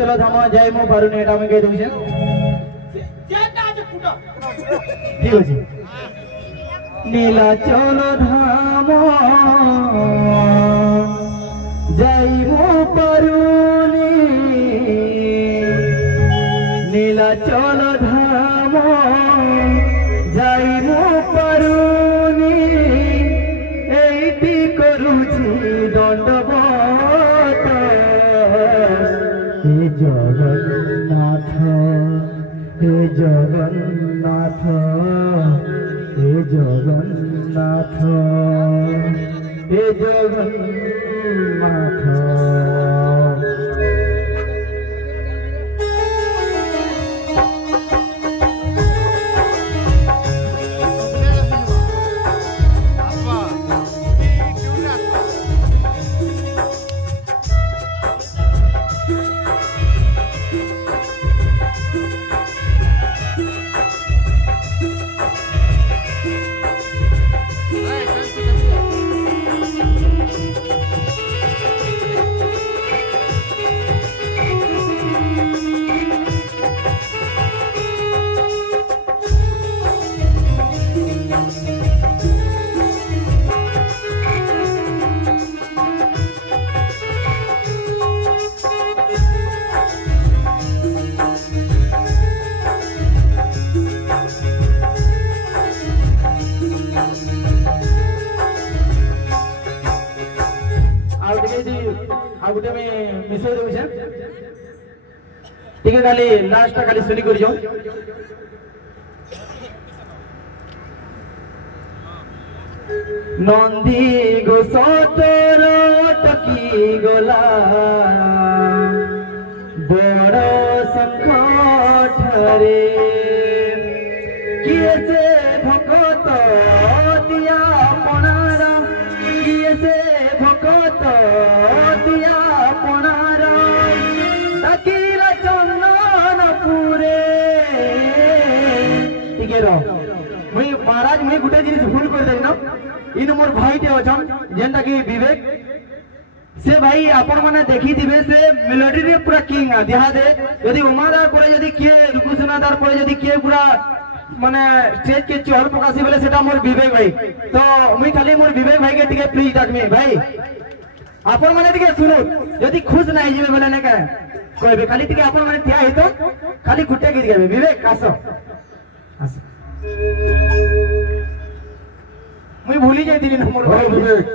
चलो धाम जाए मु पारुनी एटा में कह दूछे ठीक अछि नीलाचल धाम जाई मु पारुनी नीलाचल धाम जाई मु पारुनी एइटी करूछि दंडवत हे जगन्नाथ हे जगन्नाथ हे जगन्नाथ हे जगन्नाथ ठीक है खाली लास्ट खाली सुनी कर जाओ नंदी गोसतर टकी गला बड़ संकटरे किए से भगत दिया पणार किए से भगत दिया पणार डाकिला चंदनपुरे ठीक है मुई महाराज मुई गुटे जिनिस भूल कर देना इन मोर भाई टे अछन जेंटा कि विवेक से भाई आपण माने देखि दिबे से मेलोडी रे पूरा किंग आ देहा दे यदि उमादार पड़े यदि के रुकुसनादार पड़े यदि के पूरा माने स्टेज के चहल प्रकाशी बोले सेटा मोर विवेक भाई तो मुई खाली मोर विवेक भाई के टिके प्लीज डाकमी भाई आपण माने टिके सुनो यदि खुश नाही जिवे बोले ने का कहबे खाली टिके आपण माने थिया हितो खाली गुटे गीत गाबे विवेक आसो आसो मुई भूली जाई दिली नंबर भाई विवेक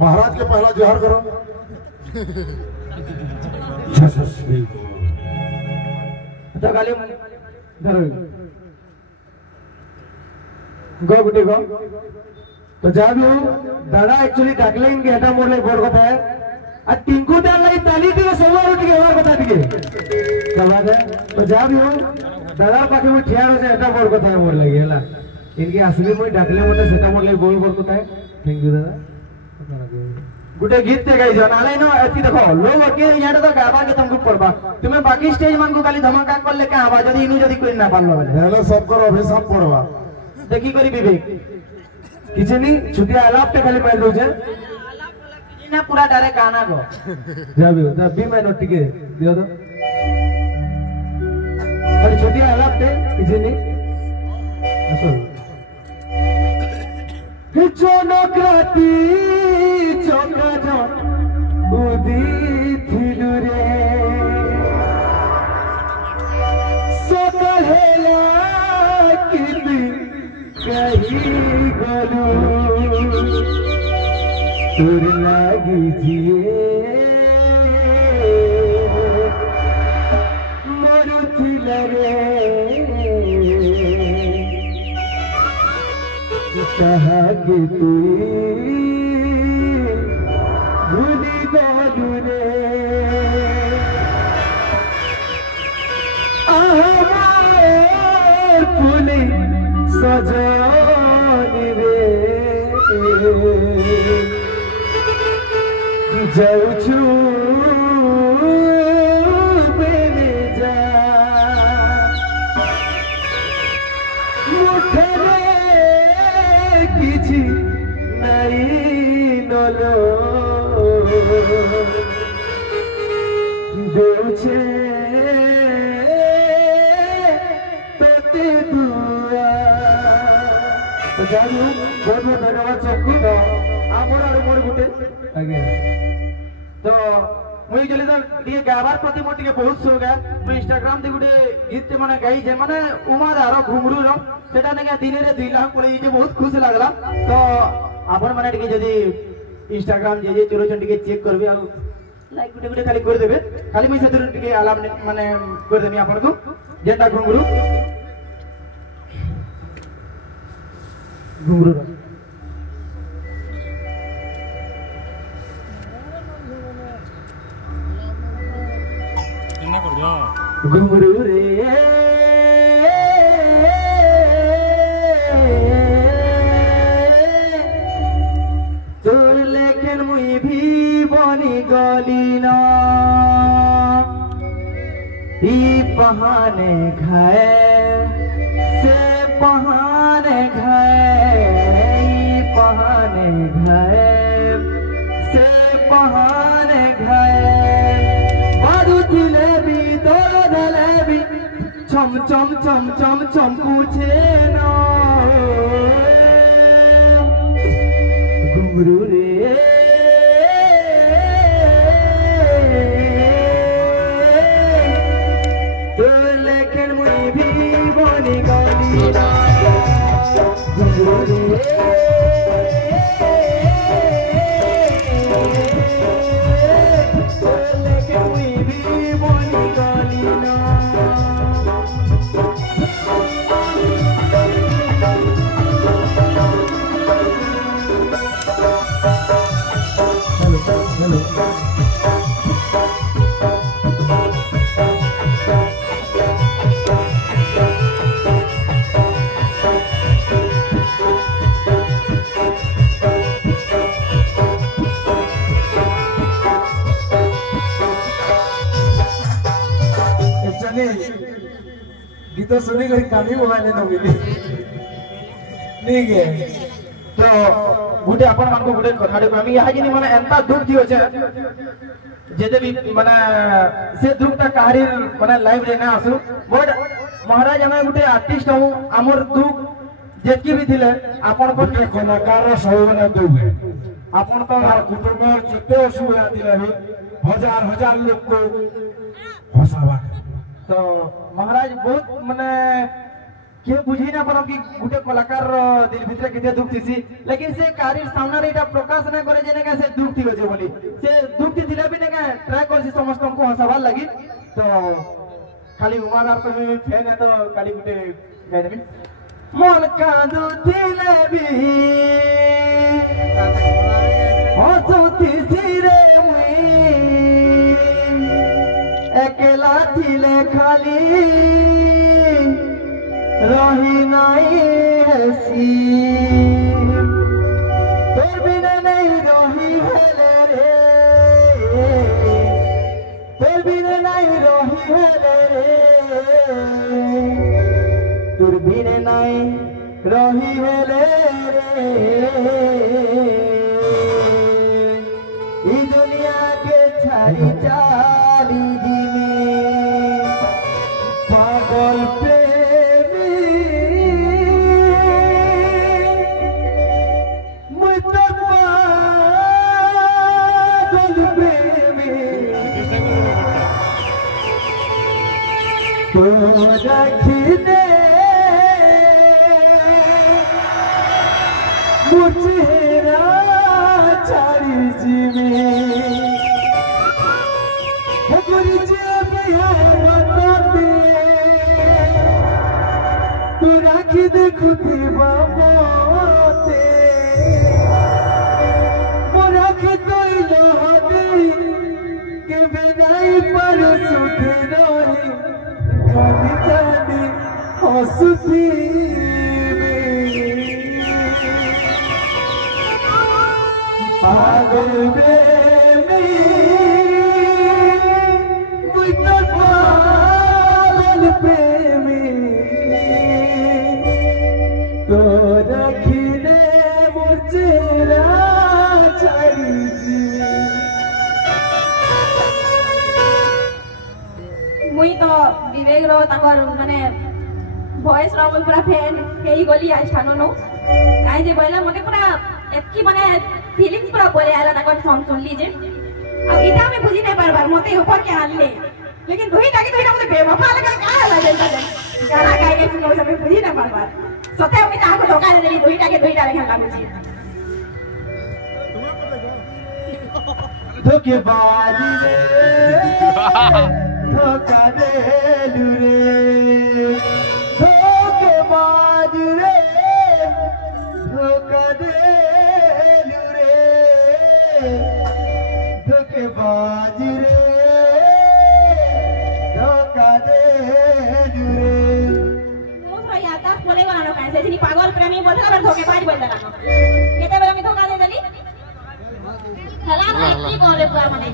महाराज के पहला जोहर करो तो गाली धरो गो गुटे गो तो जा भी हो दादा एक्चुअली डाकले इनके हटा मोड़ ले बोल कथा है आ टिंकू दाल लाई ताली टिके सोमवार उठ के और बता टिके क्या बात है तो जा भी हो दादा पाके वो ठिया से हटा बोल कथा है मोड़ लगी हला इनके असली मोई डाकले मोटे सेटा मोड़ ले बोल कथा है थैंक यू दादा गुटे गीत ते गाई जो नाले न एती देखो लोग के याडे तो गाबा के तुमको पड़बा तुम्हें बाकी स्टेज मान को खाली धमाका कर ले के आवा जदी इनु जदी कोई ना पालो हेलो सब करो अभिशाप पड़वा देखी करी विवेक किछे नी छुटिया आलाप ते खाली मार दो जे ना पूरा डायरेक्ट गाना गो जाबी द बी माइनर टिके दियो तो खाली छुटिया आलाप ते किछे नी असो चनक्राती चक्रजन उदिथिलु रे सकाल हेला किति कही गलु तोर लागी जिए मरुथिला रे कहा कि तू भूली गलु रे आहमार फूली सजनी रे जाऊछु बेने जा मुठरे किछि नहीं नलो देउछे तोते दुआ तो जानी बहुत बहुत धन्यवाद सबको तो आमर और मोर गुटे आगे तो मुई जले तो ये गावार प्रति मोर टिके बहुत शौक है मुई इंस्टाग्राम दे गुटे गीत माने गाई जे माने उमादार घुंगरू रो सेटा ने दिन रे 2 लाख पड़े जे बहुत खुश लागला तो आपन माने टिके जदी इंस्टाग्राम जे चलो चंडी के चेक करबे आ लाइक गुटे गुटे खाली कर देबे खाली मुई सेतिर टिके अलार्म माने कर देनी आपन को जेटा घुंगरू घुंगरू रे तोर लेकिन मुई भी बनी गली ना ई बहाने खाए से बहाने खाए ई बहाने खाए से बहाने खाए बादू जिलेबी दो जलेबी चम चम चम चम चम पूछे ना घुंगरू रे तो लेकिन मुई भी बनी गली ना घुंगरू रे तो लेकिन मुई भी बनी गली ना गीत सुनी कर कानी मोबाइल न मिली ठीक है तो गुटे अपन मान को गुटे कथा रे हम यहा जिनी माने एंता दुख थी होचे जेते भी माने से दुख ता कहारी माने लाइव रे ना आसु बट महाराज हम गुटे आर्टिस्ट हूं हमर दुख जेतकी भी थिले अपन को कलाकार सबने दुख है अपन तो कुटुंब जिते असुविधा थिले हजार हजार लोग को हसावा तो महाराज बहुत माने के बुझी ना पर कि गुटे कलाकार दिल भितरे केते दुख थिसी लेकिन से कार्य सामने रे एटा प्रकाश ना करे जेने का से दुख थी होजे बोली से दुख थी दिले भी ने का ट्राई करसी समस्त को हसावा लगी तो खाली उमादार तो मैं फैन है तो खाली गुटे गाय देबी मन कांदू थिले भी हसुती सिरे मुई एकेला थिले खाली रही नहीं हसी तोर बिना नहीं रही हेले रे तोर बिना नहीं रही हेले रे तोर बिना नहीं रही हेले रे ई दुनिया के छाड़ी चाली जिमी पागल पे रखने मुझेरा चारी जीवे गुरु जी बताते तू राखी देखुती बाबते वो राखी तो लोहदे के बिनाई पर सुध रही कवितानी हंसती पागल प्रेमी मुझे पागल प्रेमी तो रखने मुझे मुई तो विवेक रो ताकर माने वॉइस रो पूरा फैन हेई गली आज ठानो नो काई जे बोला मते पूरा एतकी माने फीलिंग्स पूरा बोले आला ताकर सॉन्ग सुन लीजे अब इटा में बुझी नहीं बार मोते ऊपर के आनले लेकिन दुईटा मते बेवफा लगा का हला जैसा गाना गाए के सुनो सब बुझी ना बार सते मी ताको धोखा दे देली दुईटा लेखन लागू छी धोखेबाज रे धोखा देलू रे धोखेबाज रे धोखा देलू रे धोखेबाज रे धोखा देलू रे मोर याद बोले वाला कैसे थी पागल प्रेमी बोलता पर धोखेबाज बोलता ना केते बेला में धोखा दे देली हला की कोले पूरा माने